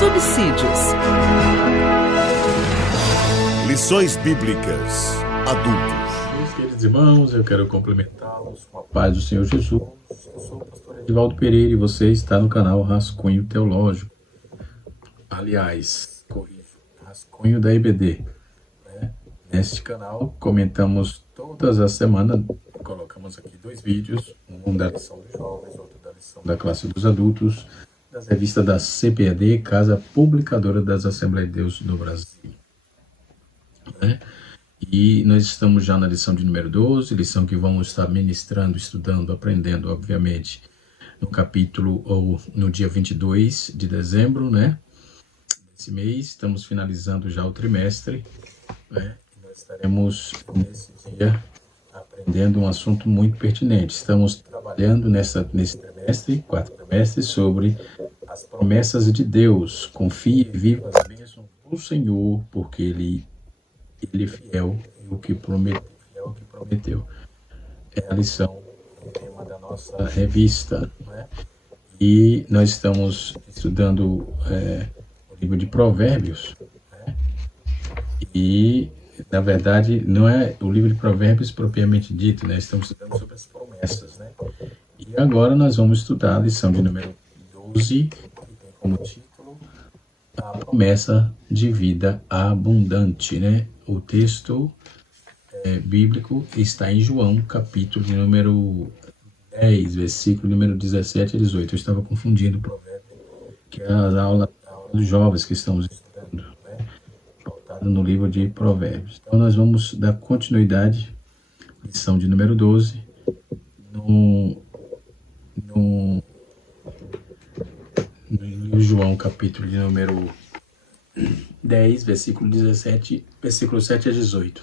subsídios. Lições Bíblicas Adultos. Meus queridos irmãos, eu quero cumprimentá-los com a paz do Senhor Jesus. Eu sou o pastor Edivaldo Pereira e você está no canal Rascunho Teológico. Aliás, Rascunho da EBD. Neste canal comentamos todas as semanas, colocamos aqui 2 vídeos, um da lição dos jovens, outro da lição da classe dos adultos, das revistas da CPAD, Casa Publicadora das Assembleias de Deus do Brasil. E nós estamos já na lição de número 12, lição que vamos estar ministrando, estudando, aprendendo, obviamente, no capítulo, ou no dia 22 de dezembro, Esse mês, estamos finalizando já o trimestre, E nós estaremos nesse dia aprendendo um assunto muito pertinente. Estamos trabalhando nesse trimestre, 4 trimestres, sobre as promessas de Deus. Confie e viva as bênçãos do Senhor, porque Ele é fiel e o que prometeu. É a lição, o tema da nossa revista. E nós estamos estudando o livro de Provérbios. E, na verdade, não é o livro de Provérbios propriamente dito, Estamos estudando sobre as promessas, E agora nós vamos estudar a lição de número 12, que tem como título A Promessa de Vida Abundante, O texto bíblico está em João, capítulo de número 10, versículo número 17 a 18. Eu estava confundindo o provérbio, que é a aula dos jovens que estamos estudando, pautado no livro de Provérbios. Então nós vamos dar continuidade, lição de número 12, no João, capítulo de número 10, versículo 17, versículo 7 a 18.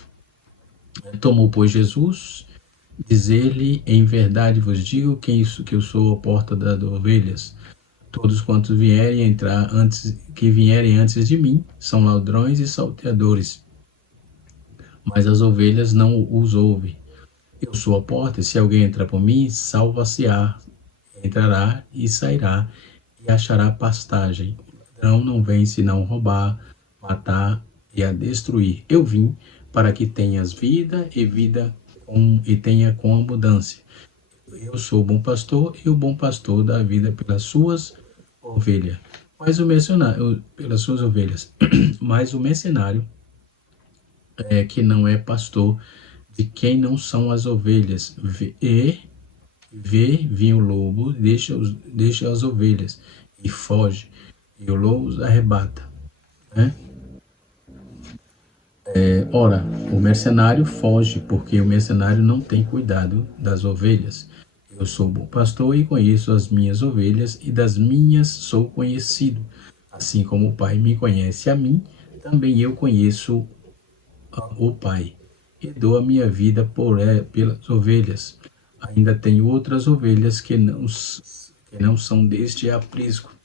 Tomou, pois, Jesus, dizer-lhe: em verdade vos digo que eu sou a porta das ovelhas. Todos quantos vierem antes de mim são ladrões e salteadores, mas as ovelhas não os ouvem. Eu sou a porta, e se alguém entrar por mim, salva-se-á, entrará e sairá, e achará pastagem. O ladrão não vem senão roubar, matar e a destruir. Eu vim para que tenhas vida e tenha com abundância. Eu sou o bom pastor, e o bom pastor dá a vida pelas suas ovelhas. Pelas suas ovelhas. Mas o mercenário que não é pastor de quem não são as ovelhas, vem o lobo, deixa as ovelhas e foge, e o lobo os arrebata. Ora, o mercenário foge, porque o mercenário não tem cuidado das ovelhas. Eu sou o bom pastor e conheço as minhas ovelhas, e das minhas sou conhecido. Assim como o Pai me conhece a mim, também eu conheço o Pai, e dou a minha vida pelas ovelhas. Ainda tenho outras ovelhas que não são deste aprisco.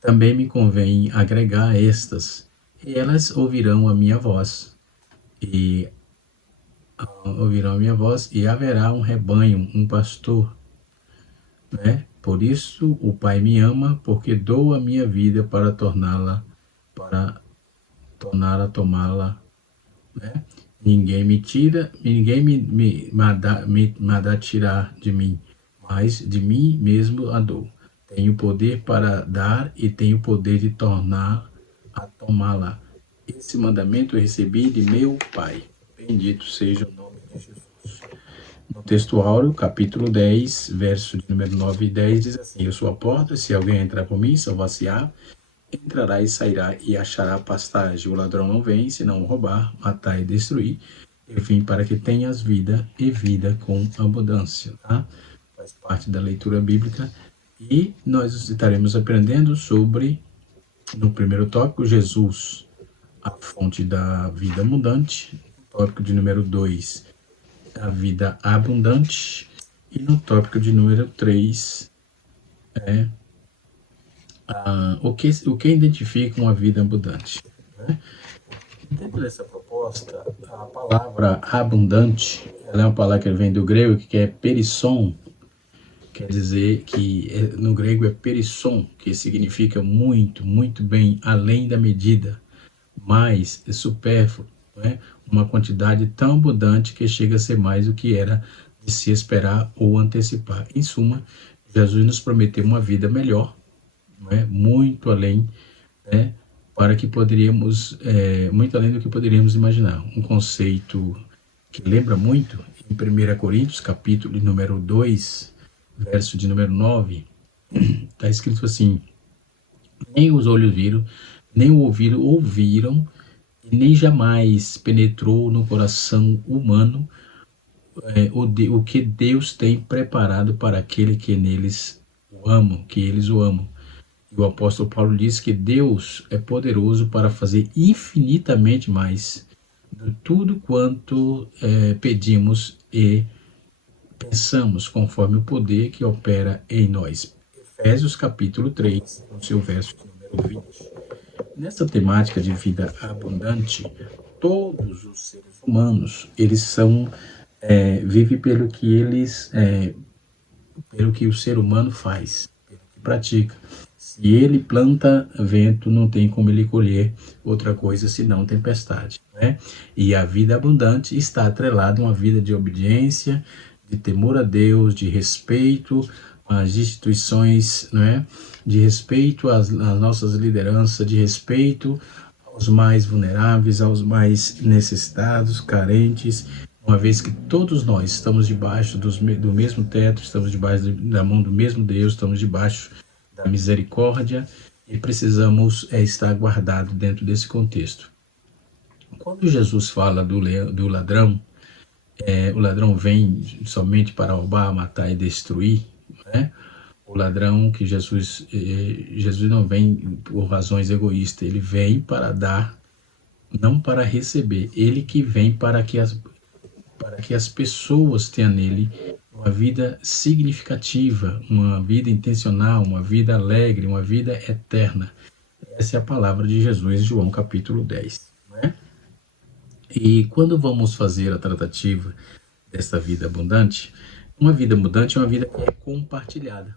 Também me convém agregar estas, e elas ouvirão a minha voz, e haverá um rebanho, um pastor. Por isso o Pai me ama, porque dou a minha vida para tornar a tomá-la. Ninguém me manda tirar de mim, mas de mim mesmo a dou. Tenho poder para dar e tenho poder de tornar a tomá-la. Esse mandamento eu recebi de meu Pai. Bendito seja o nome de Jesus. No texto áureo, capítulo 10, verso de número 9 e 10, diz assim: eu sou a porta, se alguém entrar por mim, salvar-se-á, entrará e sairá e achará pastagem. O ladrão não vem, senão roubar, matar e destruir. Eu vim para que tenhas vida e vida com abundância. Faz parte da leitura bíblica. E nós estaremos aprendendo sobre, no primeiro tópico, Jesus, a fonte da vida abundante. No tópico de número 2, a vida abundante. E no tópico de número 3, o que identifica uma vida abundante. Dentro dessa proposta, a palavra abundante, ela é uma palavra que vem do grego, que é perisson, quer dizer que no grego é perisson, que significa muito, muito bem, além da medida, mais supérfluo, né? Uma quantidade tão abundante que chega a ser mais do que era de se esperar ou antecipar. Em suma, Jesus nos prometeu uma vida melhor, né? Muito além, né? Para que poderíamos, muito além do que poderíamos imaginar. Um conceito que lembra muito, em 1 Coríntios, capítulo número 2, verso de número 9, está escrito assim: nem os olhos viram, nem o ouvido ouviram, e nem jamais penetrou no coração humano o que Deus tem preparado para aquele que neles o amam, que eles o amam. E o apóstolo Paulo diz que Deus é poderoso para fazer infinitamente mais de tudo quanto pedimos e pensamos, conforme o poder que opera em nós. Efésios capítulo 3, no seu verso número 20. Nessa temática de vida abundante, todos os seres humanos, eles vivem pelo que o ser humano faz, pelo que pratica. Se ele planta vento, não tem como ele colher outra coisa senão tempestade, né? E a vida abundante está atrelada a uma vida de obediência, de temor a Deus, de respeito às instituições, né? De respeito às nossas lideranças, de respeito aos mais vulneráveis, aos mais necessitados, carentes, uma vez que todos nós estamos debaixo do mesmo teto, estamos debaixo da mão do mesmo Deus, estamos debaixo da misericórdia e precisamos estar guardados dentro desse contexto. Quando Jesus fala do ladrão, o ladrão vem somente para roubar, matar e destruir, né? O ladrão que Jesus não vem por razões egoístas, ele vem para dar, não para receber. Ele que vem para que as pessoas tenham nele uma vida significativa, uma vida intencional, uma vida alegre, uma vida eterna. Essa é a palavra de Jesus em João capítulo 10. Né? E quando vamos fazer a tratativa dessa vida abundante, uma vida abundante é uma vida que é compartilhada.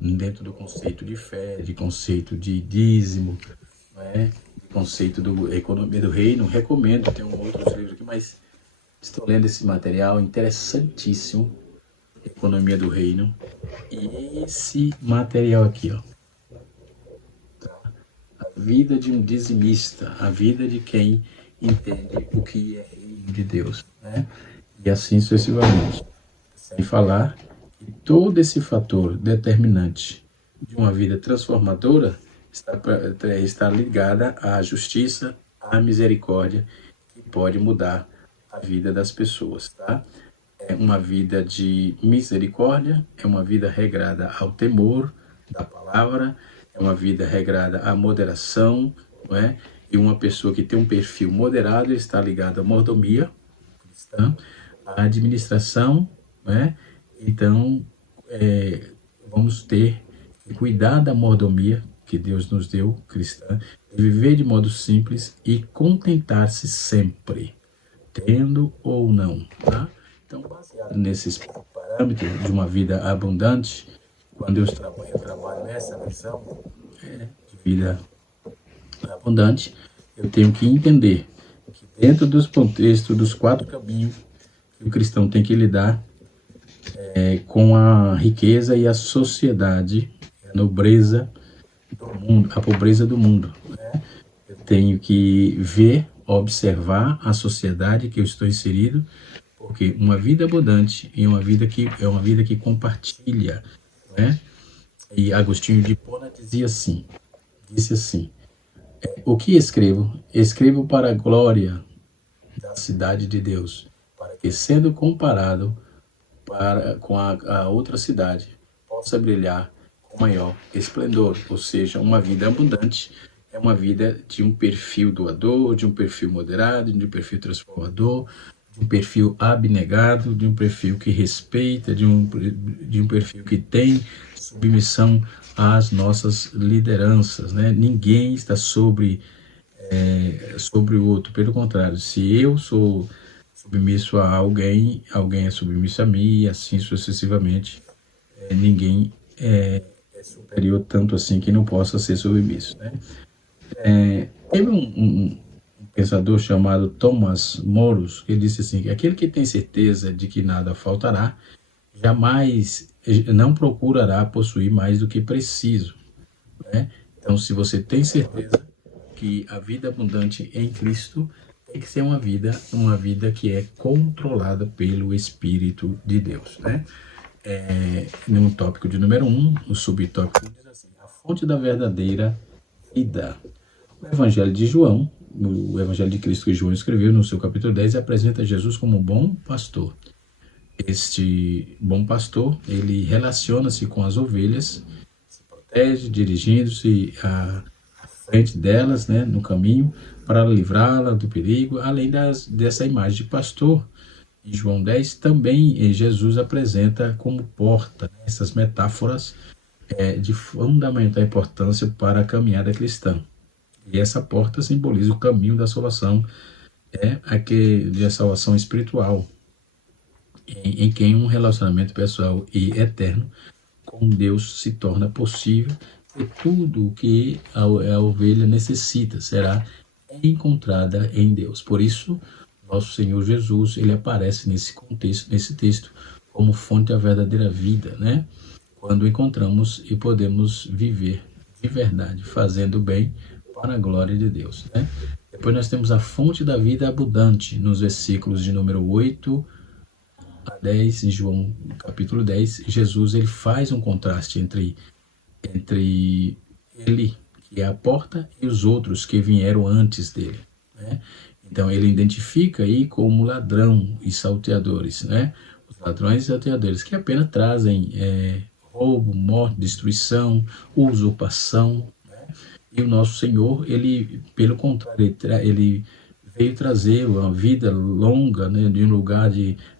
Né? Dentro do conceito de fé, de conceito de dízimo, né? Conceito da economia do reino, recomendo, tem outros livros aqui, mas estou lendo esse material interessantíssimo, Economia do Reino, e esse material aqui, ó, a vida de um dizimista, a vida de quem entende o que é reino de Deus, né? E assim sucessivamente, sem falar que todo esse fator determinante de uma vida transformadora está ligada à justiça, à misericórdia, que pode mudar a vida das pessoas, tá? É uma vida de misericórdia, é uma vida regrada ao temor da palavra, é uma vida regrada à moderação, não é? E uma pessoa que tem um perfil moderado está ligada à mordomia cristã, à administração, não é? Então, vamos ter que cuidar da mordomia que Deus nos deu, cristã, viver de modo simples e contentar-se sempre, tendo ou não, tá? Então, baseado nesses parâmetros de uma vida abundante, quando eu trabalho nessa visão de vida abundante, eu tenho que entender que dentro dos contextos, dos 4 caminhos que o cristão tem que lidar com a riqueza e a sociedade, a nobreza do mundo, a pobreza do mundo, né? Eu tenho que ver, observar a sociedade que eu estou inserido, porque uma vida abundante é uma vida que compartilha, né? E Agostinho de Hipona disse assim: o que escrevo? Escrevo para a glória da cidade de Deus, para que, sendo comparado com a outra cidade, possa brilhar com maior esplendor. Ou seja, uma vida abundante é uma vida de um perfil doador, de um perfil moderado, de um perfil transformador, de um perfil abnegado, de um perfil que respeita, de um perfil que tem submissão às nossas lideranças, né? Ninguém está sobre o outro, pelo contrário, se submisso a alguém, alguém é submisso a mim, e assim sucessivamente. Ninguém é superior tanto assim que não possa ser submisso, né? Teve um pensador chamado Thomas Morus, que disse assim, que aquele que tem certeza de que nada faltará, jamais não procurará possuir mais do que preciso, né? Então, se você tem certeza que a vida abundante em Cristo tem que ser uma vida que é controlada pelo Espírito de Deus, né? No tópico de número 1, o subtópico diz assim, a fonte da verdadeira vida. O Evangelho de João, o Evangelho de Cristo que João escreveu no seu capítulo 10, apresenta Jesus como bom pastor. Este bom pastor, ele relaciona-se com as ovelhas, se protege, dirigindo-se à frente delas, né, no caminho, para livrá-la do perigo, além dessa imagem de pastor. Em João 10, também Jesus apresenta como porta, né, essas metáforas de fundamental importância para a caminhada cristã. E essa porta simboliza o caminho da salvação, de salvação espiritual, em quem um relacionamento pessoal e eterno com Deus se torna possível, e tudo o que a ovelha necessita será encontrada em Deus. Por isso, nosso Senhor Jesus, ele aparece nesse contexto, nesse texto, como fonte da verdadeira vida, né? Quando encontramos e podemos viver de verdade, fazendo bem para a glória de Deus, né? Depois nós temos a fonte da vida abundante, nos versículos de número 8 a 10, em João capítulo 10, Jesus ele faz um contraste entre ele, que é a porta, e os outros que vieram antes dele, né? Então ele identifica aí como ladrão e salteadores, né? Os ladrões e salteadores que apenas trazem roubo, morte, destruição, usurpação, né? E o nosso Senhor, ele, pelo contrário, ele veio trazer uma vida longa, né, de um lugar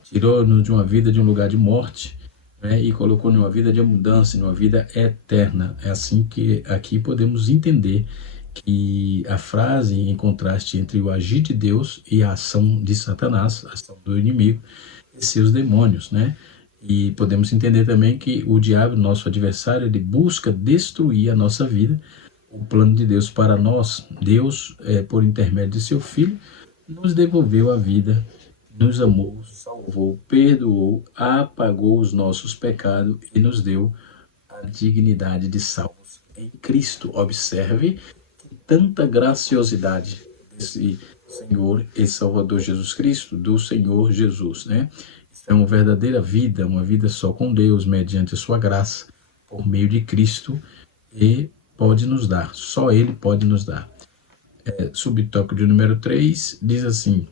tirou-nos de uma vida de um lugar de morte, né, e colocou numa vida de abundância, numa vida eterna. É assim que aqui podemos entender que a frase em contraste entre o agir de Deus e a ação de Satanás, a ação do inimigo e seus demônios, né? E podemos entender também que o diabo, nosso adversário, ele busca destruir a nossa vida. O plano de Deus para nós, Deus, por intermédio de seu Filho, nos devolveu a vida, nos amou, salvou, perdoou, apagou os nossos pecados e nos deu a dignidade de salvos em Cristo. Observe que tanta graciosidade desse Senhor e Salvador Jesus Cristo, do Senhor Jesus, né? Isso é uma verdadeira vida, uma vida só com Deus, mediante a sua graça, por meio de Cristo, e pode nos dar, só Ele pode nos dar. Subtópico de número 3 diz assim,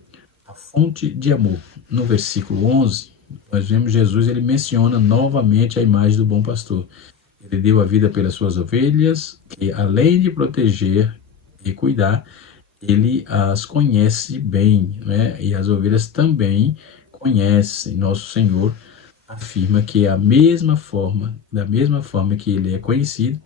a fonte de amor. No versículo 11, nós vemos Jesus, ele menciona novamente a imagem do bom pastor. Ele deu a vida pelas suas ovelhas, que além de proteger e cuidar, ele as conhece bem, né? E as ovelhas também conhecem. Nosso Senhor afirma que da mesma forma que ele é conhecido,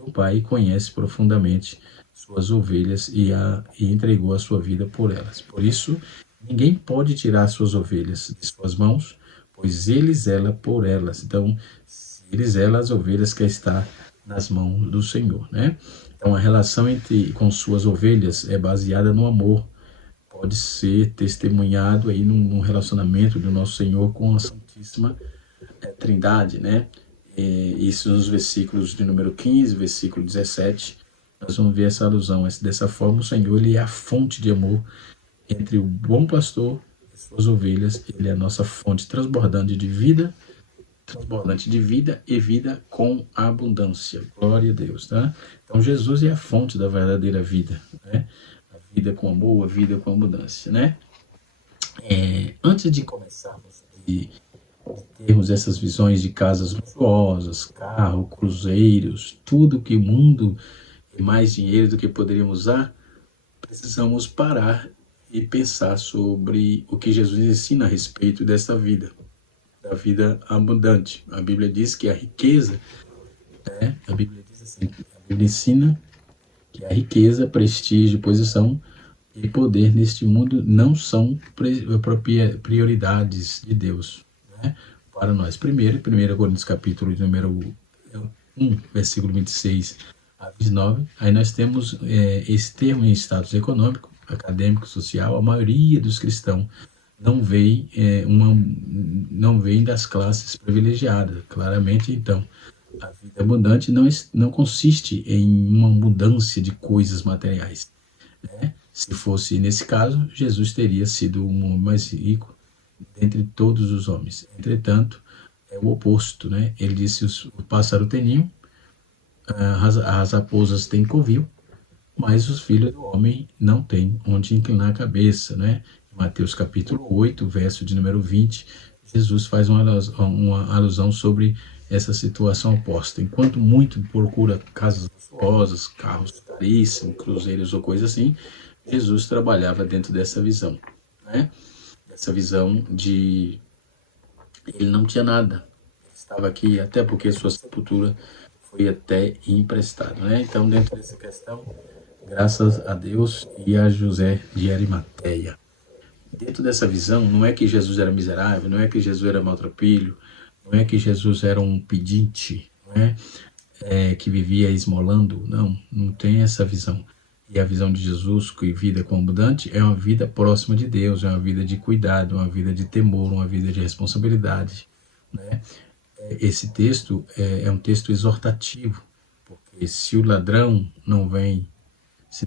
o Pai conhece profundamente suas ovelhas e entregou a sua vida por elas. Por isso, ninguém pode tirar suas ovelhas de suas mãos, pois ele zela por elas. Então, se ele zela as ovelhas que está nas mãos do Senhor, né? Então, a relação com suas ovelhas é baseada no amor. Pode ser testemunhado aí num relacionamento do nosso Senhor com a Santíssima Trindade, né? Isso nos versículos de número 15, versículo 17, nós vamos ver essa alusão. Dessa forma, o Senhor, ele é a fonte de amor entre o bom pastor e suas ovelhas. Ele é a nossa fonte transbordante de vida e vida com abundância. Glória a Deus, tá? Então, Jesus é a fonte da verdadeira vida, né? A vida com amor, a vida com abundância, né? Antes de começarmos termos essas visões de casas luxuosas, carros, cruzeiros, tudo que o mundo e mais dinheiro do que poderíamos usar, precisamos parar e pensar sobre o que Jesus ensina a respeito dessa vida, da vida abundante. A Bíblia diz que a riqueza, a Bíblia ensina que a riqueza, prestígio, posição e poder neste mundo não são prioridades de Deus, né, para nós. Primeiro, 1 Coríntios capítulo número 1, versículo 26 a 29, aí nós temos esse termo em status econômico, acadêmico, social. A maioria dos cristãos não vem das classes privilegiadas, claramente. Então, a vida abundante não consiste em uma abundância de coisas materiais, né? Se fosse nesse caso, Jesus teria sido o homem mais rico dentre todos os homens. Entretanto, é o oposto, né? Ele disse: o pássaro tem ninho, as raposas têm covil, mas os filhos do homem não têm onde inclinar a cabeça, né? Mateus capítulo 8, verso de número 20, Jesus faz uma alusão sobre essa situação oposta. Enquanto muito procura casas luxuosas, carros caríssimos, cruzeiros ou coisa assim, Jesus trabalhava dentro dessa visão, né? Essa visão de ele não tinha nada, estava aqui até porque sua sepultura foi até emprestada, né? Então, dentro dessa questão, graças a Deus e a José de Arimateia. Dentro dessa visão, não é que Jesus era miserável, não é que Jesus era maltrapilho, não é que Jesus era um pedinte, não é, que vivia esmolando, não tem essa visão. E a visão de Jesus, que vida com abundante, é uma vida próxima de Deus, é uma vida de cuidado, uma vida de temor, uma vida de responsabilidade, né? Esse texto é um texto exortativo, porque se o ladrão não vem, se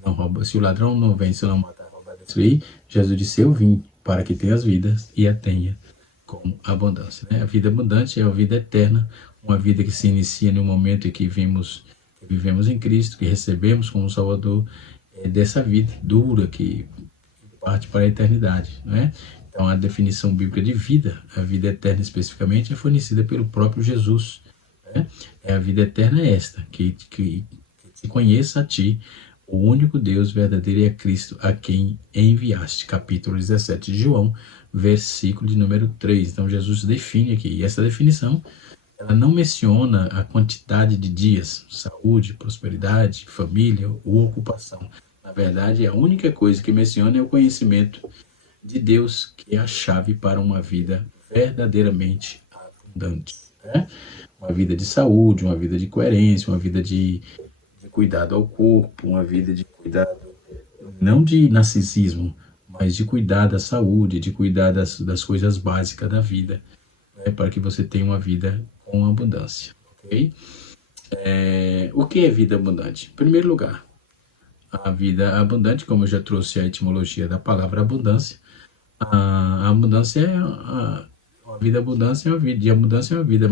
o ladrão não vem, se não matar, roubar, destruir, Jesus disse: eu vim para que tenhas vidas e a tenha com abundância, né? A vida abundante é a vida eterna, uma vida que se inicia no momento em que vivemos em Cristo, que recebemos como Salvador, dessa vida dura que parte para a eternidade, né? Então, a definição bíblica de vida, a vida eterna especificamente, é fornecida pelo próprio Jesus, né? A vida eterna é esta, que te conheça a ti, o único Deus verdadeiro, é Cristo, a quem enviaste. Capítulo 17 de João, versículo de número 3. Então, Jesus define aqui, e essa definição, ela não menciona a quantidade de dias, saúde, prosperidade, família ou ocupação. Na verdade, a única coisa que menciona é o conhecimento de Deus, que é a chave para uma vida verdadeiramente abundante, né? Uma vida de saúde, uma vida de coerência, uma vida de cuidado ao corpo, uma vida de cuidado, não de narcisismo, mas de cuidar da saúde, de cuidar das coisas básicas da vida, né? Para que você tenha uma vida com abundância, ok? O que é vida abundante? Em primeiro lugar, a vida abundante, como eu já trouxe a etimologia da palavra abundância, a abundância a vida abundância é uma vida, e a abundância é uma vida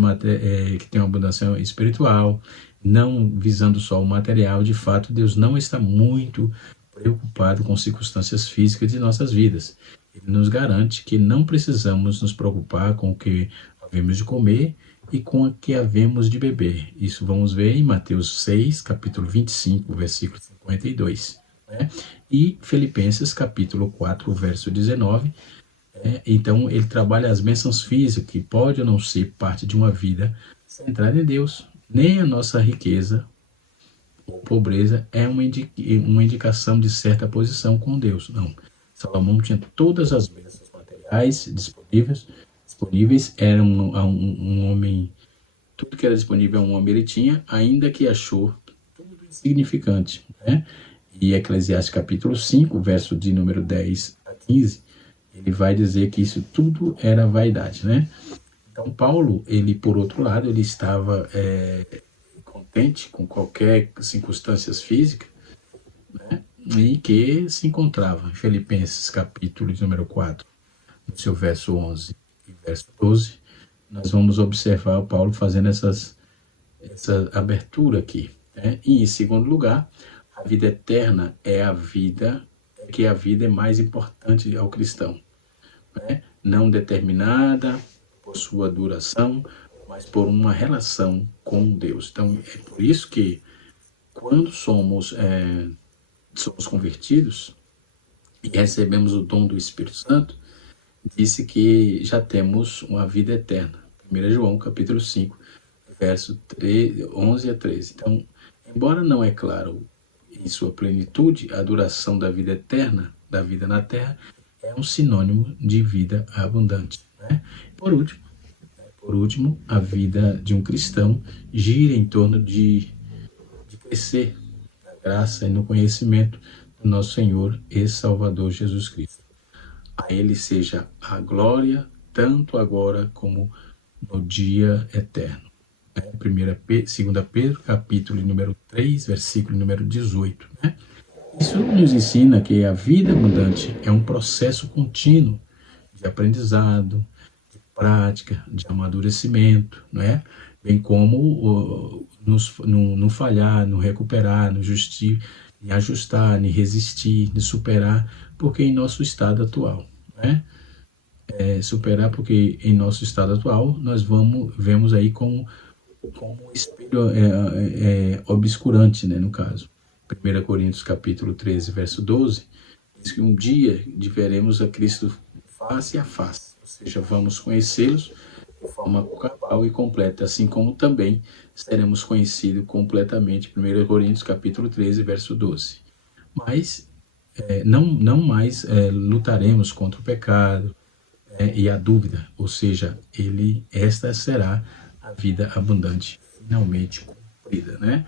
que tem uma abundância espiritual, não visando só o material. De fato, Deus não está muito preocupado com circunstâncias físicas de nossas vidas. Ele nos garante que não precisamos nos preocupar com o que havemos de comer e com o que havemos de beber. Isso vamos ver em Mateus 6, capítulo 25, versículo 52. Né? E Filipenses, capítulo 4, verso 19. Então, ele trabalha as bênçãos físicas, que pode ou não ser parte de uma vida centrada em Deus. Nem a nossa riqueza ou pobreza é uma indicação de certa posição com Deus. Não. Salomão tinha todas as bênçãos materiais disponíveis. Era um homem, tudo que era disponível a um homem ele tinha, ainda que achou tudo insignificante, né? E Eclesiastes capítulo 5, verso de número 10 a 15, ele vai dizer que isso tudo era vaidade, né? Então, Paulo, ele, por outro lado, ele estava contente com qualquer circunstâncias físicas, né? E que se encontrava em Filipenses capítulo de número 4, no seu verso 11 e verso 12, nós vamos observar o Paulo fazendo essa abertura aqui, né? E, em segundo lugar, a vida eterna é a vida é mais importante ao cristão, né? Não determinada por sua duração, mas por uma relação com Deus. Então, é por isso que quando somos convertidos e recebemos o dom do Espírito Santo, disse que já temos uma vida eterna. 1 João, capítulo 5, verso 11 a 13. Então, embora não é claro em sua plenitude a duração da vida eterna, da vida na Terra, é um sinônimo de vida abundante, né? Por último, a vida de um cristão gira em torno de crescer na graça e no conhecimento do nosso Senhor e Salvador Jesus Cristo. A Ele seja a glória, tanto agora como no dia eterno. 2 Pedro, capítulo número 3, versículo número 18. Né? Isso nos ensina que a vida abundante é um processo contínuo de aprendizado, de prática, de amadurecimento, não é? Bem como não falhar, não recuperar, não ajustar, nem resistir, nem superar, porque em nosso estado atual, né? Superar porque em nosso estado atual nós vemos aí como espelho obscurante, né, no caso. 1 Coríntios capítulo 13, verso 12, diz que um dia veremos a Cristo face a face, ou seja, vamos conhecê-los de forma cabal e completa, assim como também seremos conhecidos completamente. 1 Coríntios capítulo 13, verso 12. Mas não mais lutaremos contra o pecado e a dúvida, ou seja, esta será a vida abundante finalmente cumprida, né?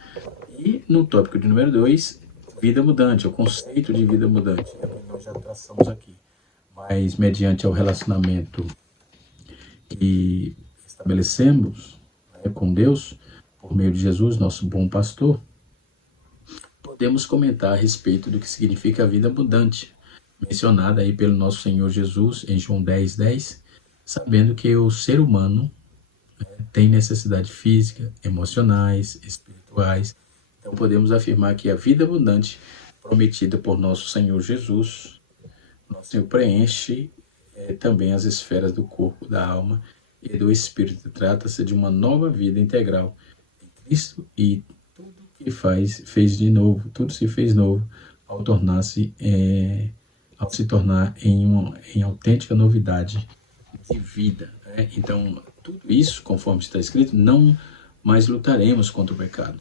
E no tópico de número 2, vida abundante, o conceito de vida abundante, é o que nós já traçamos aqui, mas mediante o relacionamento que estabelecemos com Deus, por meio de Jesus, nosso bom pastor, podemos comentar a respeito do que significa a vida abundante, mencionada aí pelo nosso Senhor Jesus em João 10:10, sabendo que o ser humano tem necessidades físicas, emocionais, espirituais. Então podemos afirmar que a vida abundante prometida por nosso Senhor Jesus, nosso Senhor preenche também as esferas do corpo, da alma e do espírito. Trata-se de uma nova vida integral em Cristo e tudo que fez de novo, tudo se fez novo ao se tornar em autêntica novidade de vida. Né? Então, tudo isso, conforme está escrito, não mais lutaremos contra o pecado,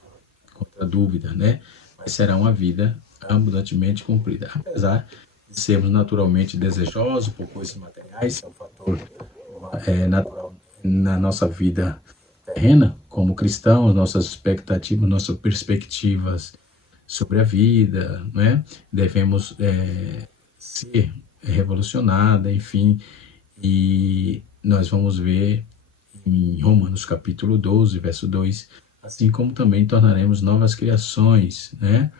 contra a dúvida, né? Mas será uma vida abundantemente cumprida. Apesar de sermos naturalmente desejosos por coisas materiais, que é um fator natural na nossa vida terrena, como cristãos, nossas expectativas, nossas perspectivas sobre a vida, né? Devemos ser revolucionada, enfim, e nós vamos ver em Romanos capítulo 12, verso 2, assim como também tornaremos novas criações, né?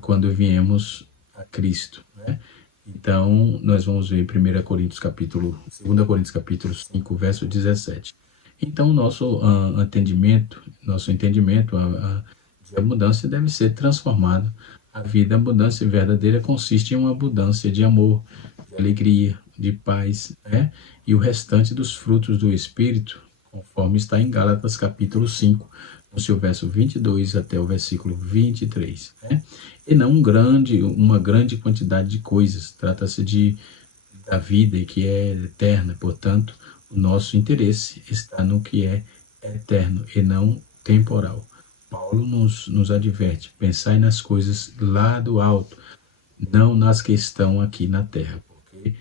Quando viemos a Cristo, né? Então, nós vamos ver em 2 Coríntios capítulo 5, verso 17. Então, nosso entendimento de abundância deve ser transformado. A vida abundância verdadeira consiste em uma abundância de amor, de alegria, de paz, né? E o restante dos frutos do Espírito, conforme está em Gálatas capítulo 5, no seu verso 22 até o versículo 23. Né? E não uma grande quantidade de coisas. Trata-se da vida que é eterna, portanto, o nosso interesse está no que é eterno e não temporal. Paulo nos adverte, pensai nas coisas lá do alto, não nas que estão aqui na terra, porque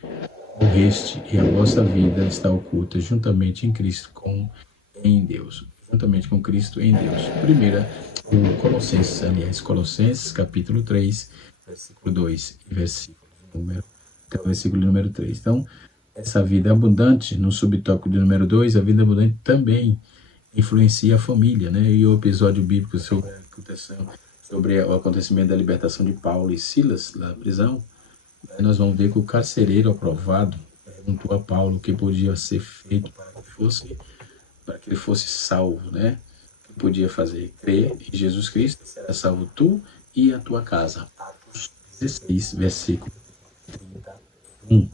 morreste e a vossa vida está oculta juntamente em Cristo em Deus. Juntamente com Cristo em Deus. Colossenses capítulo 3, versículo 2 e até o versículo número 3. Então, essa vida abundante, no subtópico de número 2, a vida abundante também influencia a família, né? E o episódio bíblico sobre o acontecimento da libertação de Paulo e Silas da prisão, nós vamos ver que o carcereiro aprovado perguntou a Paulo o que podia ser feito para que ele fosse salvo, né? O que podia fazer? Crer em Jesus Cristo, será salvo tu e a tua casa. Atos 16, versículo 31.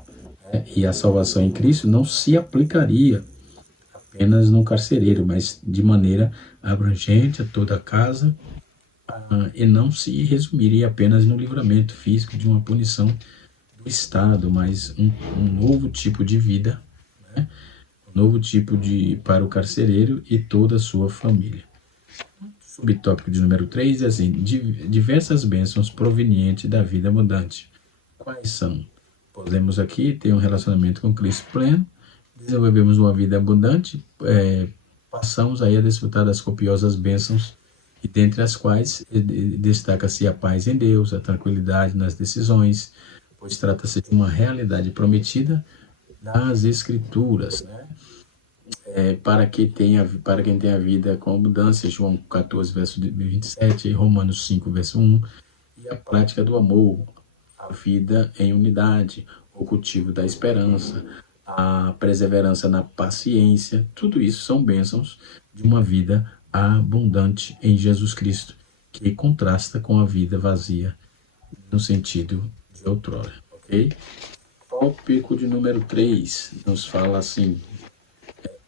Né? E a salvação em Cristo não se aplicaria apenas no carcereiro, mas de maneira abrangente a toda a casa, e não se resumiria apenas no livramento físico de uma punição do Estado, mas um novo tipo de vida, né? Um novo tipo para o carcereiro e toda a sua família. Subtópico de número 3 é assim: diversas bênçãos provenientes da vida abundante. Quais são? Podemos aqui ter um relacionamento com Cristo pleno, desenvolvemos uma vida abundante, passamos aí a desfrutar das copiosas bênçãos, e dentre as quais destaca-se a paz em Deus, a tranquilidade nas decisões, pois trata-se de uma realidade prometida das Escrituras, né? Para quem tem a vida com abundância, João 14, verso 27, Romanos 5, verso 1, e a prática do amor, a vida em unidade, o cultivo da esperança, a perseverança na paciência, tudo isso são bênçãos de uma vida abundante em Jesus Cristo, que contrasta com a vida vazia no sentido de outrora, ok? Tópico de número 3 nos fala assim: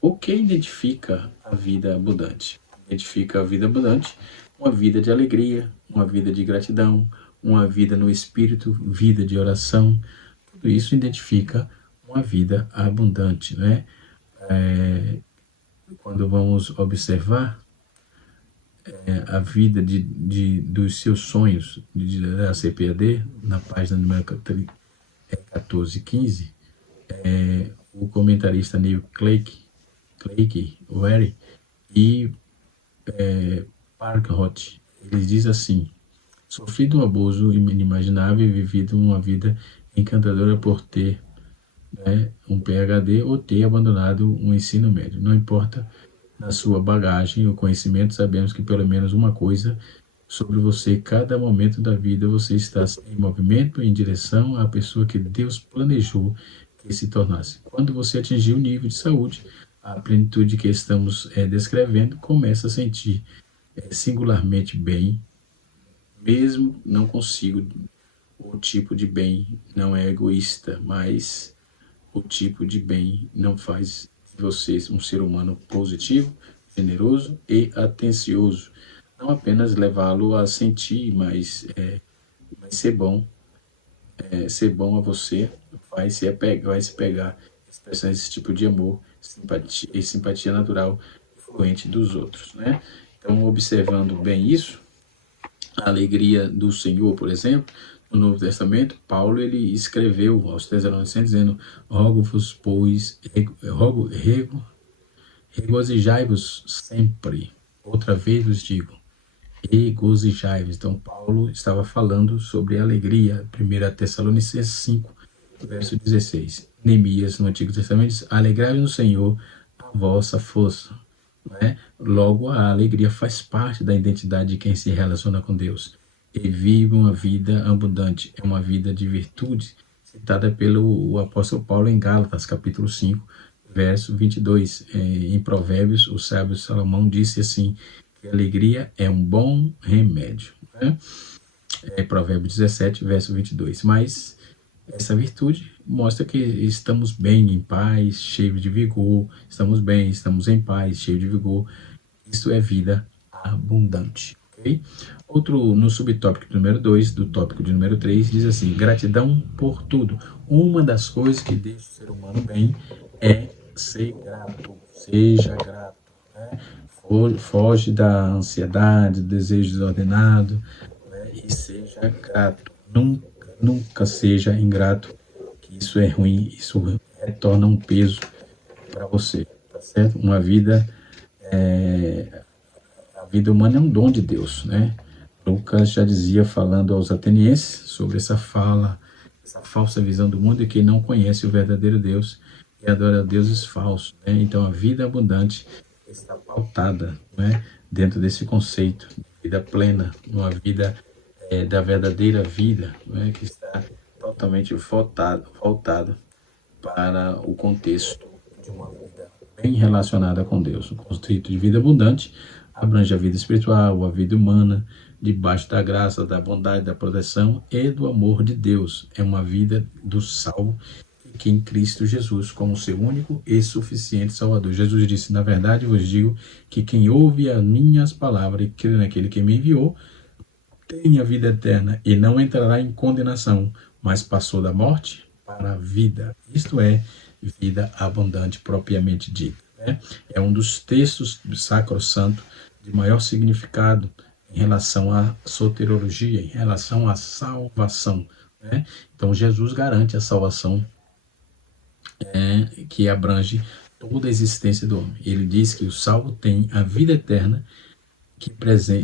o que identifica a vida abundante? Identifica a vida abundante uma vida de alegria, uma vida de gratidão, uma vida no Espírito, vida de oração. Tudo isso identifica uma vida abundante, né? Quando vamos observar a vida dos seus sonhos da CPAD, na página número 1415, o comentarista Neil Clegg, Wary e Parkhurst, ele diz assim: sofrido um abuso inimaginável e vivido uma vida encantadora por ter um PhD ou ter abandonado um ensino médio. Não importa na sua bagagem o conhecimento, sabemos que pelo menos uma coisa sobre você, cada momento da vida você está em movimento em direção à pessoa que Deus planejou que se tornasse. Quando você atingir o nível de saúde, a plenitude que estamos descrevendo, começa a sentir singularmente bem, mesmo não consigo. O tipo de bem não é egoísta, mas o tipo de bem não faz de você um ser humano positivo, generoso e atencioso. Não apenas levá-lo a sentir, mas ser bom a você, vai se pegar expressar esse tipo de amor, simpatia natural e fluente dos outros, né? Então, observando bem isso, a alegria do Senhor, por exemplo, no Novo Testamento, Paulo ele escreveu aos Tessalonicenses dizendo: rogo-vos, pois, regozijai-vos sempre. Outra vez vos digo, regozijai-vos. Então, Paulo estava falando sobre a alegria. 1 Tessalonicenses 5, verso 16. Neemias, no Antigo Testamento, diz: alegrai-vos no Senhor a vossa força. Né? Logo, a alegria faz parte da identidade de quem se relaciona com Deus e vive uma vida abundante. É uma vida de virtude, citada pelo apóstolo Paulo em Gálatas, capítulo 5, verso 22. Em Provérbios, o sábio Salomão disse assim, que a alegria é um bom remédio. Né? Provérbios 17, verso 22. Mas essa virtude mostra que estamos bem, em paz, cheios de vigor. Estamos bem, estamos em paz, cheios de vigor. Isso é vida abundante. Okay? Outro, no subtópico número 2, do tópico de número 3, diz assim: gratidão por tudo. Uma das coisas que deixa o ser humano bem é ser grato. Seja grato. Né? Foge da ansiedade, do desejo desordenado, né? E seja grato. Nunca seja ingrato, que isso é ruim, isso retorna um peso para você, tá certo? A vida humana é um dom de Deus, né? Lucas já dizia, falando aos atenienses, sobre essa falsa visão do mundo, e que não conhece o verdadeiro Deus e adora deuses falsos, né? Então a vida abundante está pautada, né, dentro desse conceito de vida plena, uma vida da verdadeira vida, né, que está totalmente voltada para o contexto de uma vida bem relacionada com Deus. O conceito de vida abundante abrange a vida espiritual, a vida humana, debaixo da graça, da bondade, da proteção e do amor de Deus. É uma vida do salvo que em Cristo Jesus, como seu único e suficiente Salvador. Jesus disse: na verdade vos digo que quem ouve as minhas palavras e crê naquele que me enviou, tem a vida eterna e não entrará em condenação, mas passou da morte para a vida. Isto é vida abundante propriamente dita. Né? É um dos textos do Sacrosanto de maior significado em relação à soteriologia, em relação à salvação. né? Então Jesus garante a salvação que abrange toda a existência do homem. Ele diz que o salvo tem a vida eterna que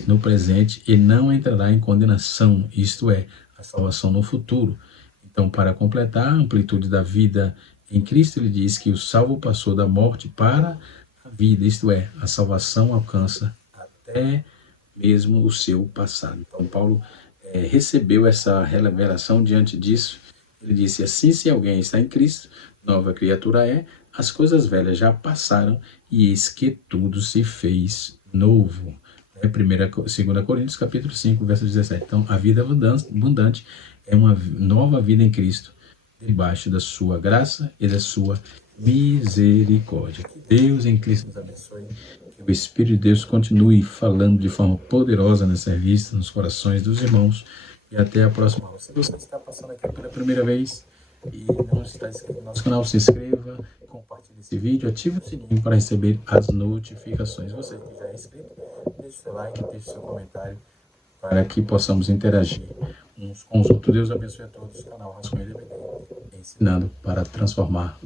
no presente e não entrará em condenação, isto é, a salvação no futuro. Então, para completar a amplitude da vida em Cristo, ele diz que o salvo passou da morte para a vida, isto é, a salvação alcança até mesmo o seu passado. Então, Paulo recebeu essa revelação. Diante disso, ele disse assim: se alguém está em Cristo, nova criatura é, as coisas velhas já passaram e eis que tudo se fez novo. 2 Coríntios capítulo 5, verso 17. Então, a vida abundante é uma nova vida em Cristo, debaixo da sua graça e da sua misericórdia. Que Deus em Cristo nos abençoe. Que o Espírito de Deus continue falando de forma poderosa nessa revista, nos corações dos irmãos. E até a próxima aula. Se você está passando aqui pela primeira vez e não está inscrito no nosso canal, se inscreva, compartilhe esse vídeo, ative o sininho para receber as notificações. Você que já é inscrito, deixe seu like, deixe seu comentário para que possamos interagir uns com os outros. Deus abençoe a todos. Canal Rascunho DVD, ensinando para transformar